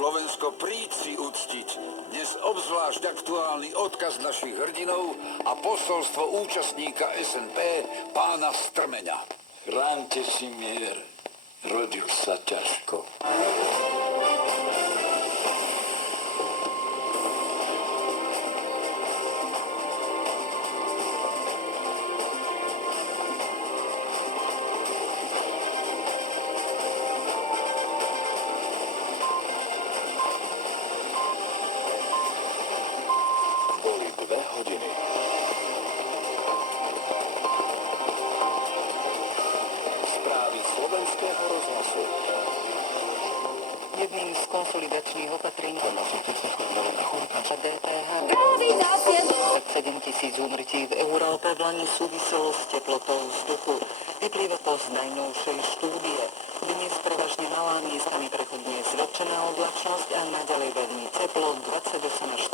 Slovensko, príď si uctiť. Dnes obzvlášť aktuálny odkaz našich hrdinov a posolstvo účastníka SNP, pána Strmeňa. Chránte si mier, rodil sa ťažko. Boli 2 hodiny. Správy Slovenského rozhlasu. Jedným z konsolidačných opatrení DPH 7 000 úmrtí v Európe v lani súviselo s teplotou vzduchu. Vyplýva to z najnovšej štúdie. Dnes prevažne malá miestami prechodne zväčšená oblačnosť a naďalej veľmi teplo 28 až